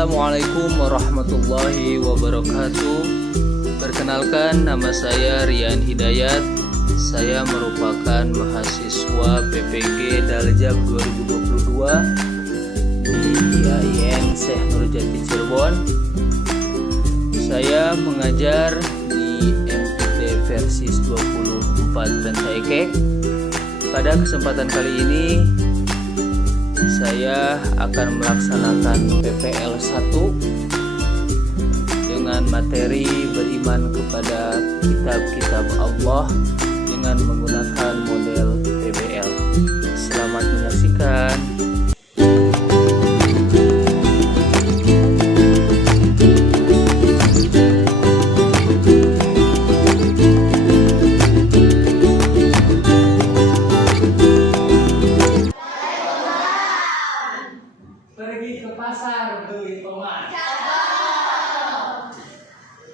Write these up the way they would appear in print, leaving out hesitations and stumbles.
Assalamualaikum warahmatullahi wabarakatuh. Perkenalkan, nama saya Rian Hidayat. Saya merupakan mahasiswa PPG Daljab 2022 di IAIN Syekh Nurjati Cirebon. Saya mengajar di MIT Versis 24 Pensaikek. Pada kesempatan kali ini saya akan melaksanakan PPL 1 dengan materi beriman kepada kitab-kitab Allah dengan menggunakan model PBL. Selamat menyaksikan. Pergi ke pasar beli tomat.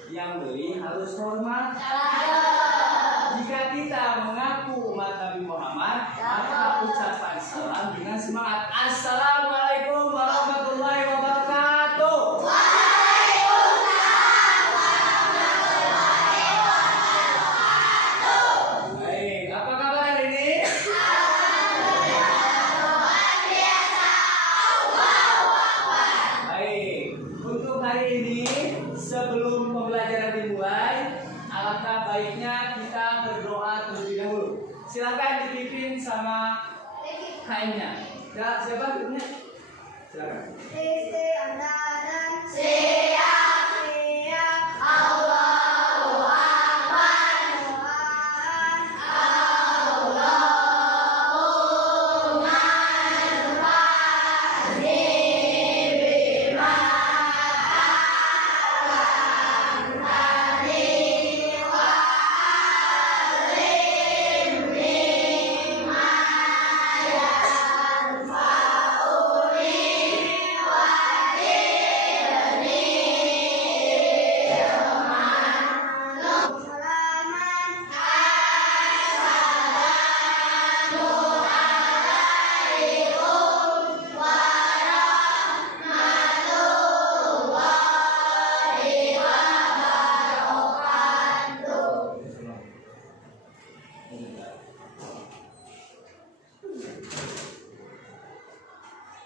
Yang beli harus hormat. Jika kita mengaku umat Nabi Muhammad, maka ucapan salam dengan semangat. Assalamualaikum warahmatullahi wabarakatuh. Baik, apa kabar hari ini? Untuk hari ini, sebelum pembelajaran dimulai, alangkah baiknya kita berdoa terlebih dahulu. Silakan dipimpin sama KM-nya. Ya, siapa ibunya? Silakan.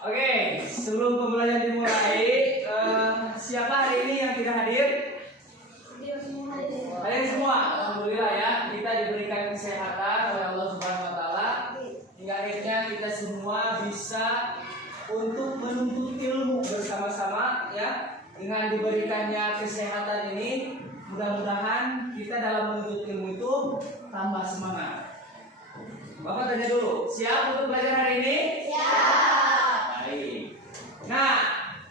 Oke, sebelum pembelajaran dimulai, siapa hari ini yang tidak hadir? Hadir semua, alhamdulillah ya. Kita diberikan kesehatan oleh Allah Subhanahu Wa Taala hingga akhirnya kita semua bisa untuk menuntut ilmu bersama-sama ya. Dengan diberikannya kesehatan ini, mudah-mudahan kita dalam menuntut ilmu itu tambah semangat. Bapak tanya dulu, siap untuk belajar hari ini? Siap. Nah,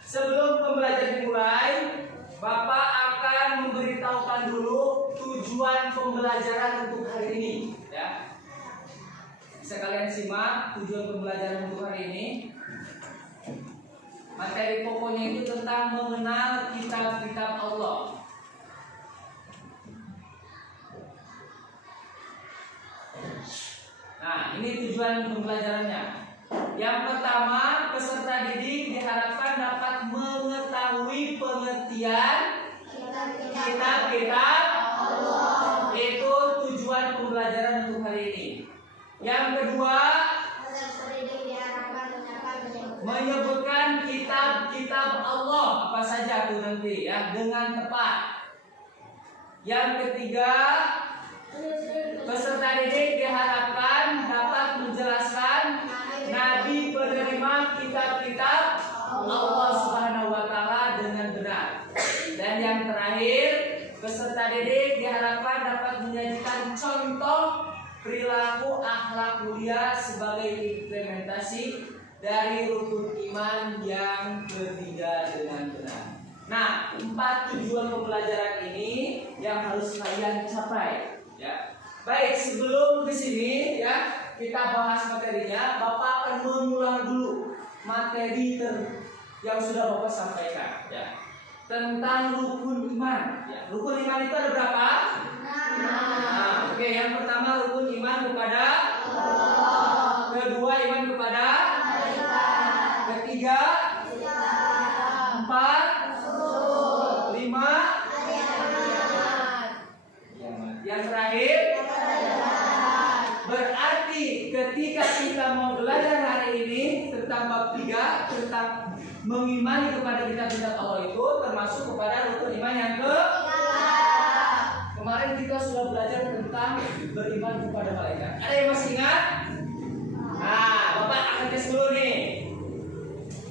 sebelum pembelajaran dimulai, Bapak akan memberitahukan dulu tujuan pembelajaran untuk hari ini, ya. Bisa kalian simak tujuan pembelajaran untuk hari ini. Materi pokoknya itu tentang mengenal kitab-kitab Allah. Nah, ini tujuan pembelajarannya. Yang pertama, peserta didik diharapkan dapat mengetahui pengertian kitab-kitab Allah. Itu tujuan pembelajaran untuk hari ini. Yang kedua, menyebutkan kitab-kitab Allah apa saja itu nanti ya dengan tepat. Yang ketiga, peserta didik diharapkan dapat menjelaskan Nabi penerima kitab-kitab Allah Subhanahu Wa Taala dengan benar. Dan yang terakhir, peserta didik diharapkan dapat menyajikan contoh perilaku akhlak mulia sebagai implementasi dari rukun iman yang ketiga dengan benar. Nah, 4 tujuan pembelajaran ini yang harus kalian capai. Ya. Baik, sebelum ke sini ya kita bahas materinya, Bapak akan mengulang dulu materi yang sudah Bapak sampaikan ya. Tentang rukun iman ya. Rukun iman itu ada berapa? Nah, oke, yang pertama rukun iman kepada Allah. Kedua iman kepada Allah. Ketiga, 4 Yang terakhir, berarti ketika kita mau belajar hari ini tentang bab 3 tentang mengimani kepada kitab-kitab Allah itu termasuk kepada rukun iman yang kemarin kita sudah belajar tentang beriman kepada malaikat. Ada yang masih ingat? Nah, Bapak akan tes dulu nih.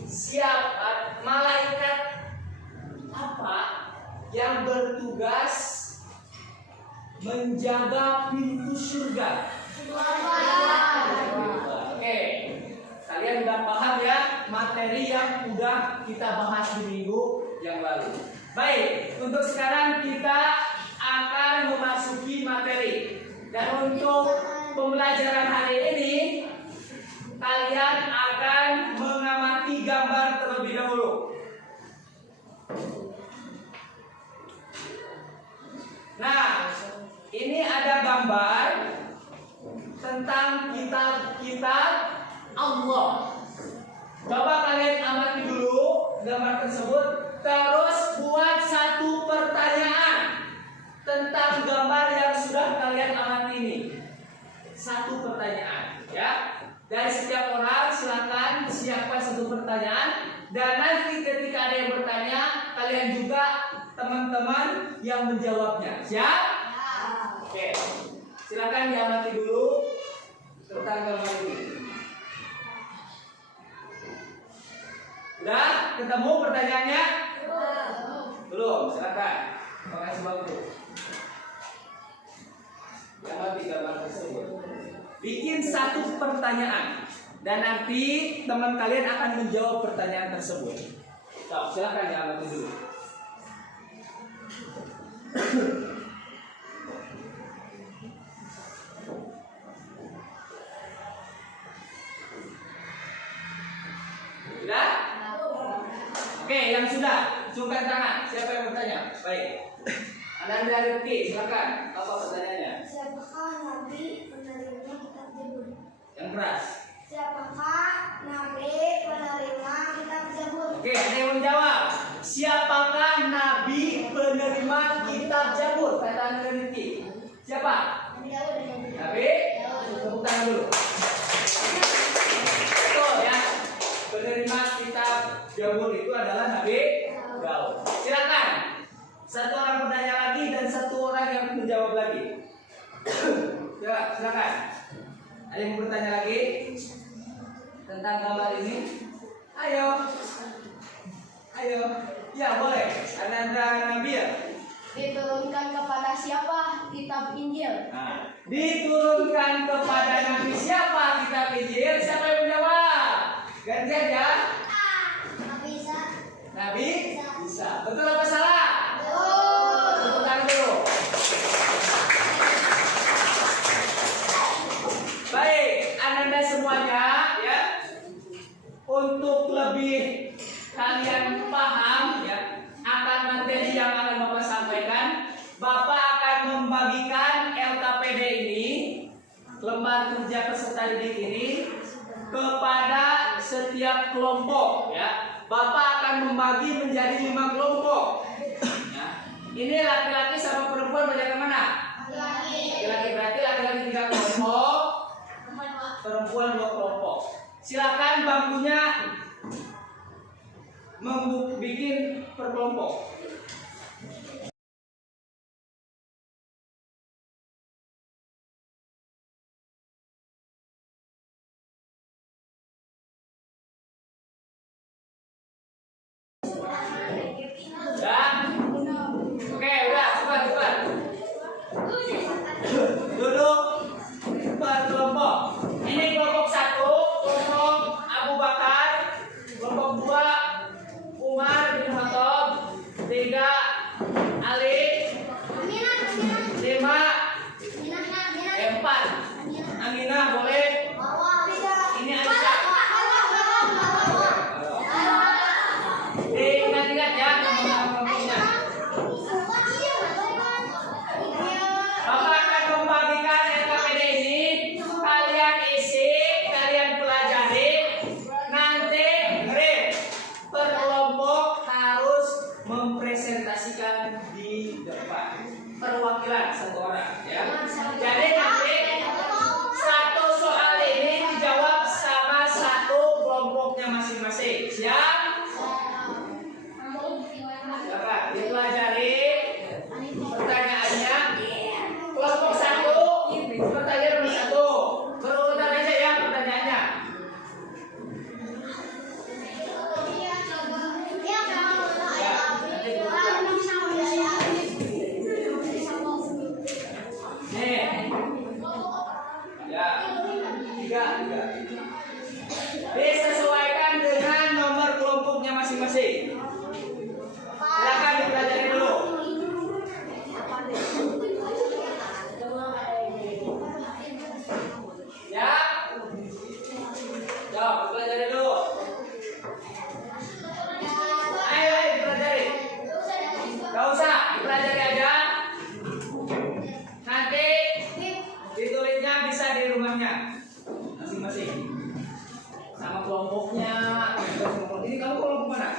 Siapa malaikat apa yang bertugas menjaga pintu surga? Oke, kalian udah paham ya materi yang udah kita bahas di minggu yang lalu. Baik, untuk sekarang kita akan memasuki materi. Dan untuk pembelajaran hari ini kalian akan mengamati gambar terlebih dahulu. Nah, ini ada gambar tentang kitab-kitab Allah. Coba kalian amati dulu gambar tersebut, terus buat satu pertanyaan tentang gambar yang sudah kalian amati ini. Satu pertanyaan, ya. Dari setiap orang silakan siapkan satu pertanyaan, dan nanti ketika ada yang bertanya, kalian juga teman-teman yang menjawabnya. Siap? Oke. Silakan diamati dulu tentang gambar ini. Udah ketemu pertanyaannya? Belum. Silakan. Terima kasih waktu. Amati gambar tersebut. Bikin satu pertanyaan dan nanti teman kalian akan menjawab pertanyaan tersebut. Silakan diamati dulu. Sudah? Oke, yang sudah, acungkan tangan. Siapa yang bertanya? Baik. Ananda Rifki, silakan. Apa pertanyaannya? Siapakah Nabi penerima kitab Zabur? Yang keras. Siapakah Nabi penerima kitab Zabur? Oke, ada yang menjawab. Siapakah Nabi penerima kitab Zabur? Kata Ananda Rifki. Siapa? Nabi? Tepuk tangan dulu. Betul ya. Penerima kitab Zabur itu adalah Nabi Daud. Silakan. Satu orang bertanya lagi dan satu orang yang menjawab lagi. Ya, silakan. Ada yang mau bertanya lagi tentang gambar ini? Ayo. Ayo. Ya, boleh. Ananda Nabil. Diturunkan kepada siapa kitab Injil? Nah, diturunkan kepada Nabi siapa kitab Injil? Siapa yang menjawab? Ganti aja. Nabi Isa. Nabi Isa. Betul apa salah? Tepuk tangan dulu. Baik, Ananda semuanya ya. Untuk lebih kalian paham ya akan materi yang akan Bapak sampaikan, Bapak akan membagikan LKPD ini, lembar kerja peserta didik ini, kepada setiap kelompok ya. Bapak akan membagi menjadi 5 kelompok. Ya. Ini laki-laki sama perempuan banyak yang mana? Laki-laki, berarti laki-laki 3 kelompok, perempuan 2 kelompok. Silakan bangkunya bikin per kelompok. Oke, udah, cepat. Duduk per kelompok. Ini kelompok 1, kelompok Abu Bakar, kelompok 2 Umar bin Khattab, perwakilan satu orang ya. Jadi nanti satu soal ini dijawab sama satu kelompoknya masing-masing. Siap? Silakan dipelajari pertanyaannya. Kelompok satu, pertanyaan nomor satu. Berurutan aja ya pertanyaannya. Tiga. Disesuaikan dengan nomor kelompoknya masing-masing. Silakan dipelajari dulu. Ya. Jawab, dipelajari dulu. Ayo dipelajari. Gak usah, dipelajari aja. Nanti ditulisnya bisa di rumahnya masing-masing sama kelompoknya. Ini kamu kelompok mana?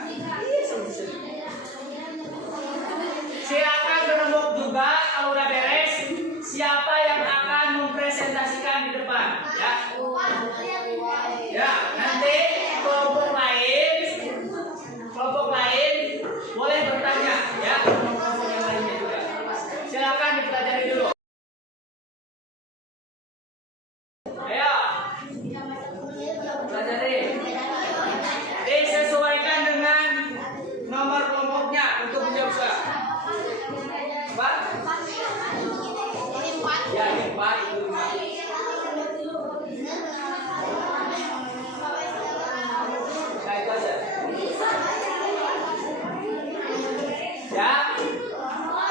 Silakan berembuk juga kalau udah beres. Siapa yang akan mempresentasikan di depan? Ya, nanti kelompok lain boleh bertanya ya. Kelompok yang lainnya juga. Silakan dipelajari dulu. Ayo, pelajari. Disesuaikan dengan nomor kelompoknya untuk menjawab soal. Apa? Ya, 4 itu 5. Nah, itu aja. Ya.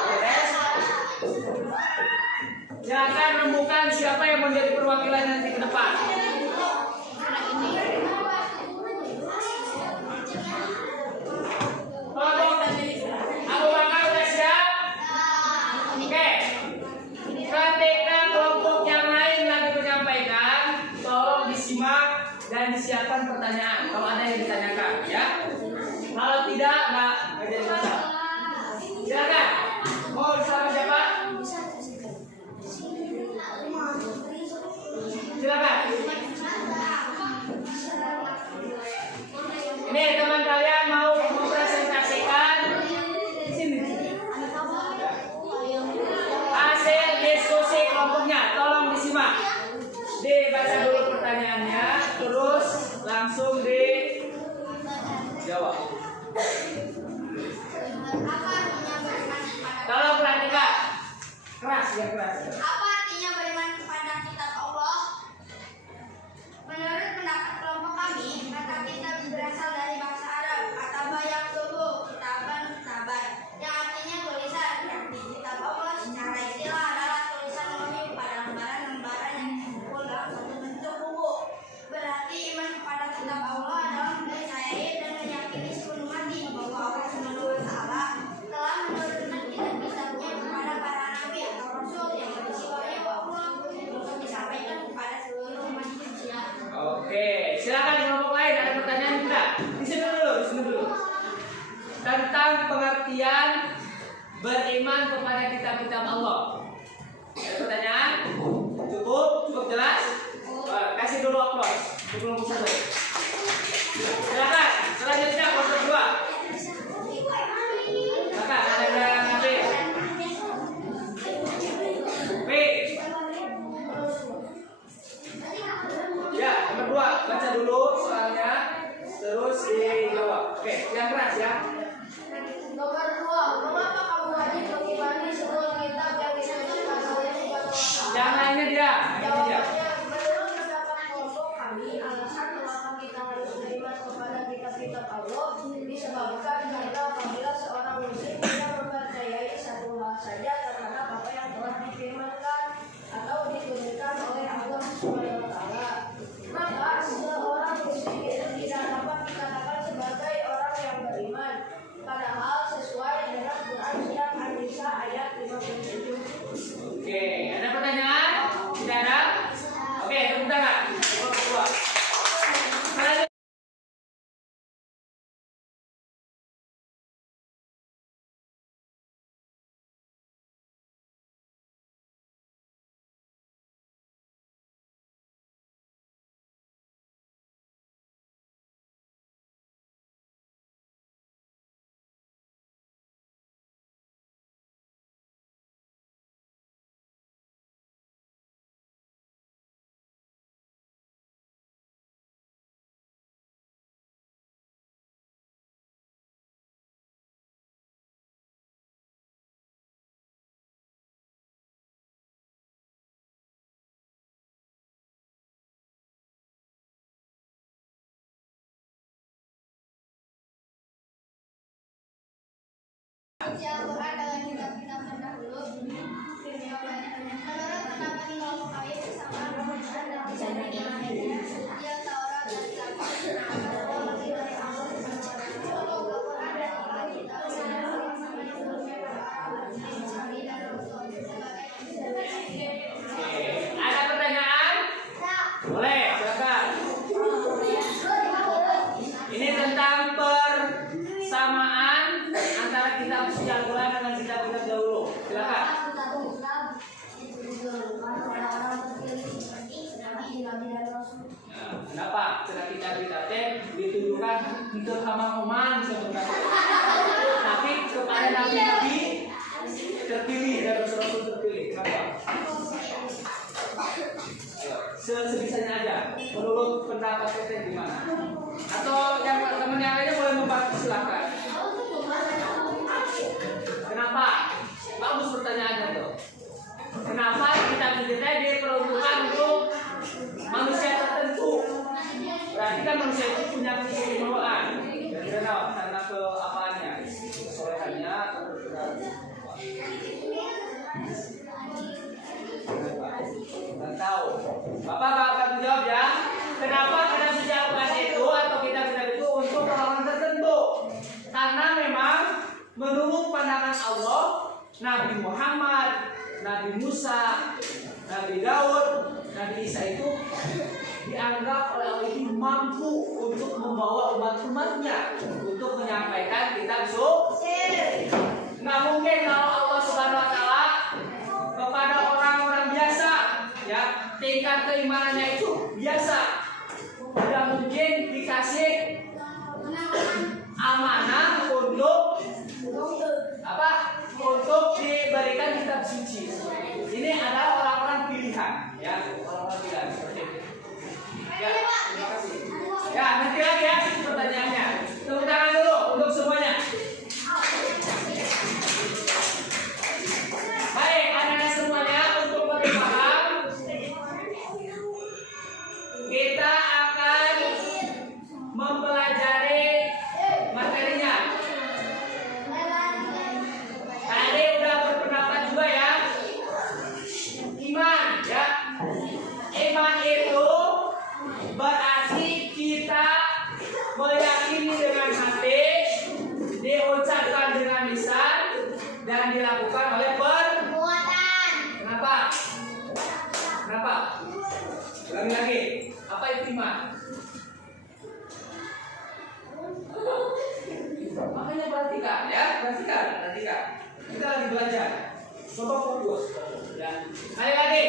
Beres. Silakan rembukan siapa yang menjadi perwakilan nanti ke depan. Abu Bakar udah siap? Oke. Ketika kelompok yang lain lagi menyampaikan, tolong disimak dan disiapkan pertanyaan kalau ada yang ditanyakan, ya. Kalau tidak, nggak jadi masalah. Silakan. Mau bersama siapa? Silakan. Ini teman kalian mau mempresentasikan hasil diskusi kelompoknya. Tolong disimak. Dibaca dulu pertanyaannya, terus langsung dijawab. Tolong perhatikan. Keras ya, keras. Apa artinya beriman kepada kitab Allah? Menurut pendapat kelompok kami, kata kitab berasal dari bahasa Arab, kataba yang tubuh, kitaban, yang artinya tulisan. Kitab Allah secara istilah adalah tulisan wahyu pada lembaran-lembaran yang dikumpul dalam satu bentuk buku. Berarti iman kepada kitab Allah adalah mempercayai dan meyakini sepenuh hati bahwa Allah Subhanahu wa Ta'ala telah menurunkan kitab-kitabnya kepada para nabi atau rasul yang berisi wahyu Allah untuk disampaikan kepada seluruh umat manusia. Oke, silakan di kelompok lain ada pertanyaan tidak? Di sini dulu. Tentang pengertian beriman kepada kitab-kitab Allah. Ada pertanyaan? Cukup jelas? Kasih dulu aplaus. Kelompok 1. Silakan. Selanjutnya kelompok 2. Silakan, ada yang nanti. B. Ya, nomor 2. Baca dulu soalnya, terus dijawab. Oke, yang keras ya. Nomor 2, mengapa kamu wajib mengimani seluruh kitab yang mengisi Al-Quran dengan kitab-kitab terdahulu. Menurut pendapat Imam Bukhari bersama Al-Quran dan disanding yang lainnya, dia Taurat dan Zabur. Bahwa bagi dari Allah Al-Quran dan kitab Ada pertanyaan? Boleh, silakan. Ini tentang persamaan antara kitab suci Al-Quran dengan kitab-kitab dahulu. Silakan. Nah, kenapa? Karena kitab-kitab ditujukan untuk hamba-hamba sebenarnya, tapi kepada nabi-nabi terpilih dan rasul-rasul terpilih. Kenapa? Sebisanya aja. Menurut pendapat kita gimana? Atau yang teman yang lainnya boleh membantu, silakan. Kenapa? Bagus pertanyaannya tuh. Kenapa kita diperuntukkan untuk manusia tertentu? Berarti kan manusia itu punya keistimewaan. Karena keapaannya, kesolehannya atau nggak tahu. Bapak akan menjawab ya. Kenapa kitab suci Al-Quran itu atau kitab-kitab itu untuk orang tertentu? Karena memang menurut pandangan Allah, Nabi Muhammad, Nabi Musa, Nabi Daud, Nabi Isa itu dianggap oleh Allah ini mampu untuk membawa umat-umatnya untuk menyampaikan kitab suci. Nggak mungkin kalau Allah Subhanahu Wa Taala kepada orang-orang biasa, ya tingkat keimanannya itu biasa, tidak mungkin dikasih amanah untuk apa? Untuk diberikan kitab suci. Ini adalah orang-orang pilihan, ya orang-orang pilihan seperti itu. Ya, terima kasih. Ya, nanti lagi ya pertanyaannya. Tepuk tangan dulu untuk semuanya. Baik, anak-anak semuanya, untuk lebih paham, kita akan mempelajari materinya. Tadi udah berpendapat juga ya, iman ya. Iman itu berarti kita meyakini dengan hati, diucapkan dengan lisan, dan dilakukan oleh perbuatan. Kenapa? Kenapa? Lagi-lagi, apa itu iman? Makanya perhatikan ya, perhatikan. Kita lagi belajar. Coba fokus. Ya. Lagi-lagi,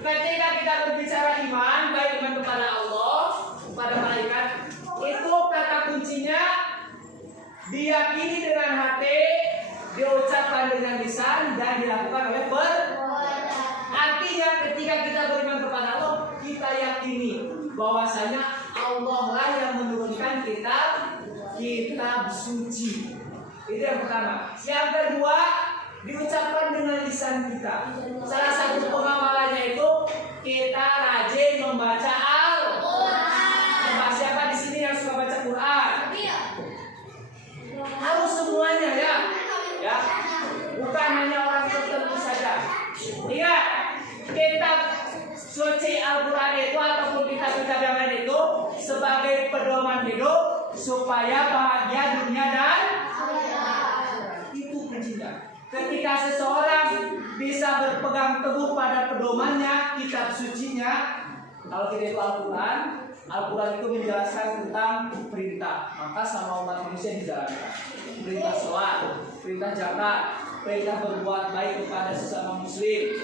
ketika kita berbicara iman, baik iman kepada Allah, kepada malaikat, itu kata kuncinya diyakini dengan hati, diucapkan dengan lisan, dan dilakukan oleh perbuatan. Artinya ketika kita beriman kepada Allah, kita yakini bahwasanya Allah lah yang menurunkan kitab suci. Itu yang pertama. Yang kedua, diucapkan dengan lisan kita. Salah satu pengamalannya itu kita rajin membaca Al-Quran. Siapa di sini yang suka baca Quran? Harus semuanya ya. Ya, bukan hanya orang tertentu saja. Ingat, kitab suci Al-Quran itu ataupun kitab-kitab yang lain itu sebagai pedoman hidup supaya bahagia dunia dan akhirat. Itu kuncinya. Ketika seseorang bisa berpegang teguh pada pedomannya, kitab sucinya, kalau kita itu Al-Quran itu menjelaskan tentang perintah, maka sama umat manusia dijalankan. Perintah sholat, perintah zakat, perintah berbuat baik kepada sesama muslim,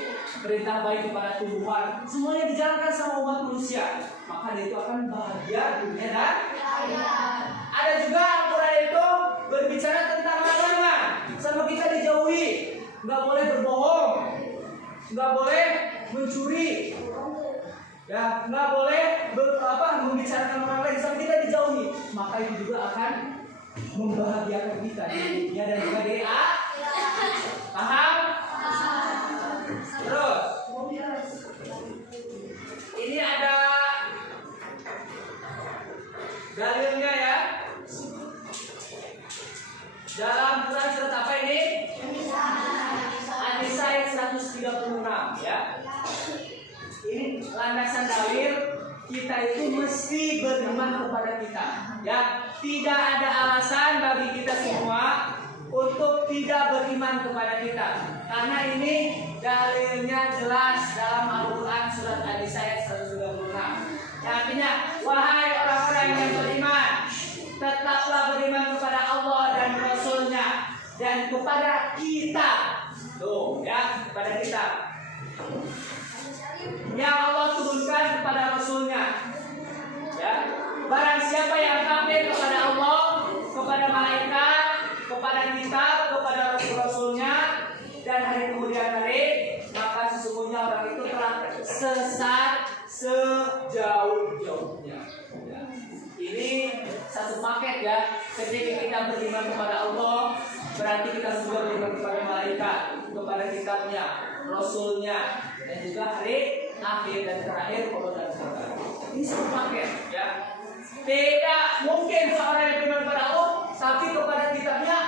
perintah baik kepada tumbuhan, semuanya dijalankan sama umat manusia. Maka dia itu akan bahagia dunia dan akhirat. Ada juga Al-Quran itu berbicara tentang larangan, sama kita dijauhi, nggak boleh berbohong, nggak boleh mencuri, ya nggak boleh membicarakan orang lain, sama kita dijauhi. Maka itu juga akan membahagiakan kita di dunia dan juga di akhirat. Paham? Terus ini ada dalilnya ya. Dalam Quran surat apa ini? paham ya. Ini landasan dalil kita itu mesti beriman kepada kita ya. Tidak ada alasan bagi kita semua untuk tidak beriman kepada kita, karena ini dalilnya jelas dalam Al-Quran surat An-Nisa ayat 126. Artinya, wahai orang-orang yang beriman, tetaplah beriman kepada Allah dan Rasul-Nya dan kepada kita. Tuh ya, kepada kita yang Allah turunkan kepada Rasul-Nya ya. Barang siapa yang kafir kepada Allah, kepada malaikat, kepada kitab, kepada Rasul-Rasulnya dan hari kemudian hari, maka sesungguhnya orang itu telah sesat sejauh-jauhnya ya. Ini satu paket ya. Ketika kita beriman kepada Allah, berarti kita juga beriman kepada malaikat, kepada kitabnya, Rasulnya, dan juga hari akhir dan terakhir Allah dan surga. Ini satu paket ya. Tidak mungkin seorang yang beriman kepada Allah tapi kepada kitabnya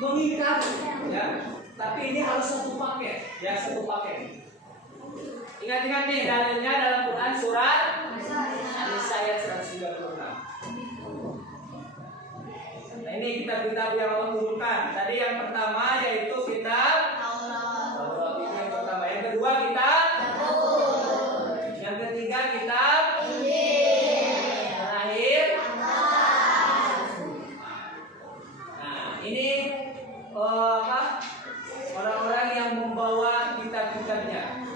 mengingkari ya. Tapi ini harus satu paket ya, satu paket. Ingat-ingat nih dalilnya dalam Quran surat An-Nisa ayat 136. Nah ini kitab-kitab yang Allah turunkan. Tadi yang pertama yaitu kitab Taurat, itu yang pertama. Yang kedua kitab yang ketiga kitab terakhir. Nah ini orang-orang yang membawa kitab-kitabnya.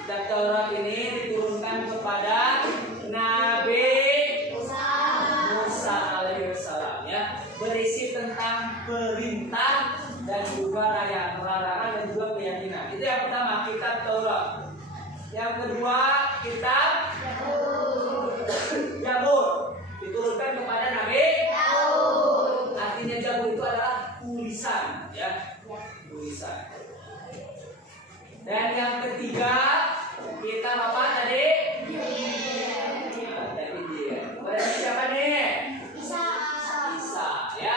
Kitab Taurat ini diturunkan kepada Nabi Musa alaihissalam ya, berisi tentang perintah dan juga larangan dan juga keyakinan. Itu yang pertama, kitab Taurat. Yang kedua, kitab Zabur diturunkan kepada Nabi Daud. Artinya Zabur itu adalah tulisan ya, tulisan. Dan yang ketiga, kitab apa tadi? Pada siapa nih? Isa ya.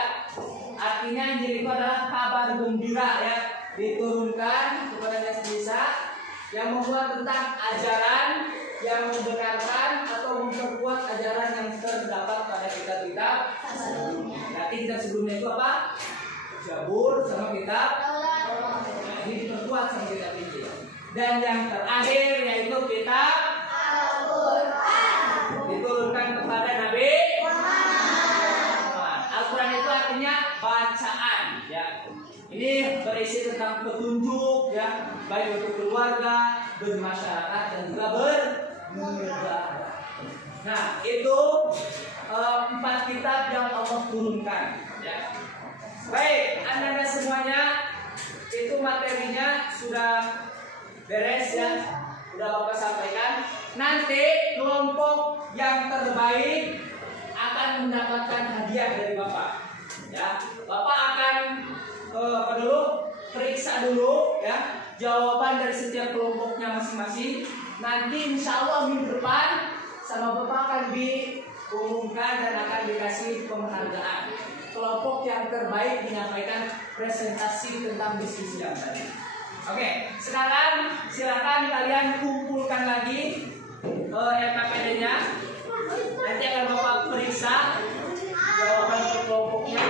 Artinya Injil itu adalah kabar gembira ya, diturunkan kepada Nabi Isa yang membuat tentang ajaran yang membenarkan atau memperkuat ajaran yang terdapat pada kitab-kitab sebelumnya. Nanti kitab sebelumnya itu apa? Zabur sama kitab. Nah, ini diperkuat sama kitab Injil. Dan yang terakhir yaitu kitab Al-Quran, diturunkan kepada Nabi Muhammad. Al-Quran itu artinya bacaan ya. Ini berisi tentang petunjuk ya, baik untuk keluarga, bermasyarakat dan juga bernegara. Nah, itu 4 kitab yang Allah turunkan ya. Baik, Anda semuanya itu materinya sudah beres ya, sudah Bapak sampaikan. Nanti kelompok yang terbaik akan mendapatkan hadiah dari Bapak ya. Bapak akan periksa dulu ya jawaban dari setiap kelompoknya masing-masing. Nanti insya Allah minggu depan sama Bapak akan diumumkan dan akan dikasih penghargaan. Kelompok yang terbaik menyampaikan presentasi tentang bisnis yang tadi. Oke, sekarang silakan kalian kumpulkan lagi LKPD-nya. Nanti akan Bapak periksa jawaban kelompoknya.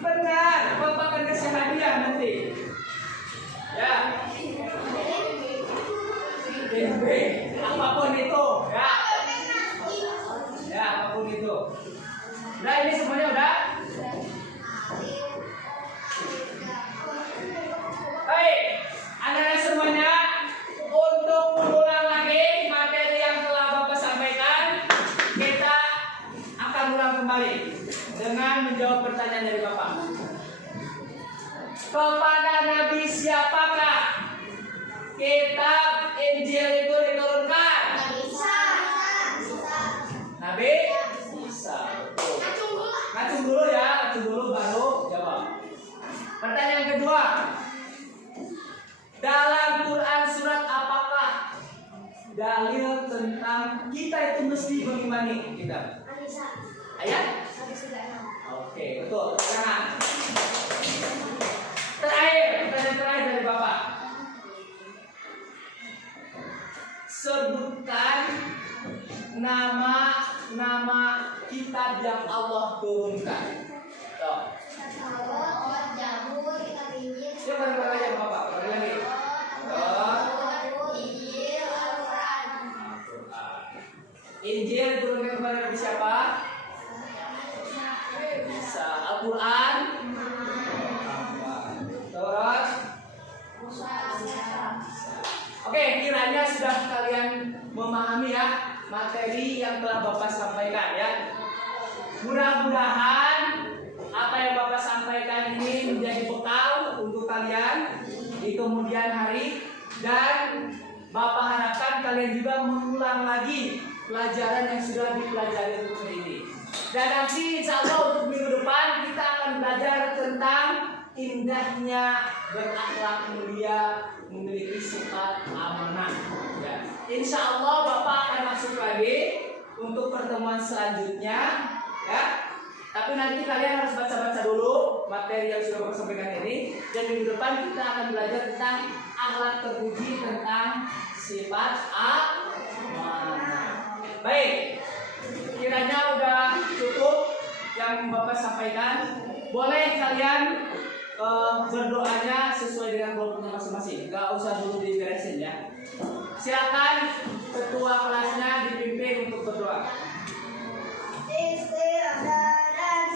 Benar, Bapak akan kasih hadiah nanti. Ya. DB, apapun itu, ya. Ya, apapun itu. Nah, ini semuanya udah? Baik, Anda semuanya untuk mengulang lagi materi yang telah Bapak sampaikan, kita akan ulang kembali dengan menjawab pertanyaan dari Bapak. Kepada Nabi siapakah kitab Injil itu diturunkan? Nabi Isa. Ngacung dulu ya, ngacung dulu baru jawab. Pertanyaan kedua. Dalam Quran surat apakah dalil tentang kita itu mesti mengimani kitab? Ayat? Oke, betul. Jangan. turunkan. Tuh. Yuk bareng-bareng aja Bapak. Bareng lagi. Injil diturunkan kepada Nabi siapa? Isa. Al-Quran. Taurat. Oke, kiranya sudah kalian memahami ya materi yang telah Bapak sampaikan ya. Mudah-mudahan apa yang Bapak sampaikan ini menjadi bekal untuk kalian di kemudian hari, dan Bapak harapkan kalian juga mengulang lagi pelajaran yang sudah dipelajari untuk ini. Dan nanti insya Allah untuk minggu depan kita akan belajar tentang indahnya berakhlak mulia, memiliki sifat amanah. Ya. Insya Allah Bapak akan masuk lagi untuk pertemuan selanjutnya. Ya. Tapi nanti kalian harus baca-baca dulu materi yang sudah Bapak sampaikan ini. Dan minggu depan kita akan belajar tentang akhlak terpuji, tentang sifat amanah. Baik, kiranya udah cukup yang Bapak sampaikan. Boleh kalian berdoanya sesuai dengan kelompoknya masing-masing. Gak usah dulu diberesin ya. Silakan ketua kelasnya dipimpin untuk berdoa. Istighfar dan